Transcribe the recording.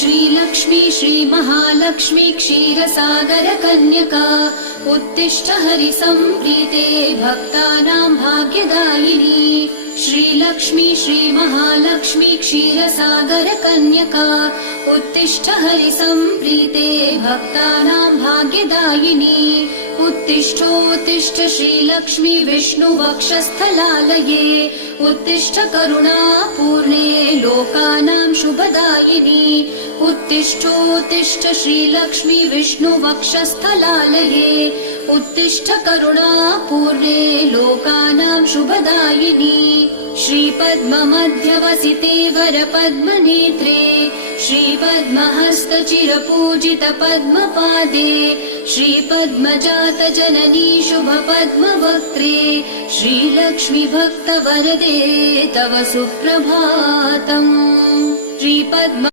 श्रीलक्ष्मी श्रीमहालक्ष्मी क्षीरसागर कन्यका उत्तिष्ठ हरिसम्प्रीते भक्तानां भाग्यदायिनी। श्रीलक्ष्मी श्रीमहालक्ष्मी क्षीरसागर कन्यका उत्तिष्ठ हरिसम्प्रीते भक्तानां भाग्यदायिनी। उत्तिष्ठोत्तिष्ठ श्रीलक्ष्मी विष्णुवक्षस्थलालये उत्तिष्ठ करुणापूर्णे लोकानां शुभदायिनी। उत्तिष्ठोत्तिष्ठ श्रीलक्ष्मी विष्णुवक्षस्थलालये उत्तिष्ठ करुणापूर्णे लोकानां शुभदायिनी। श्रीपद्ममध्यवसिते वरपद्मनेत्रे श्रीपद्महस्तचिरपूजित पद्मपादे श्रीपद्मजात जननी शुभपद्मवक्त्रे श्रीलक्ष्मी भक्तवरदे तव सुप्रभातम्। श्रीपद्म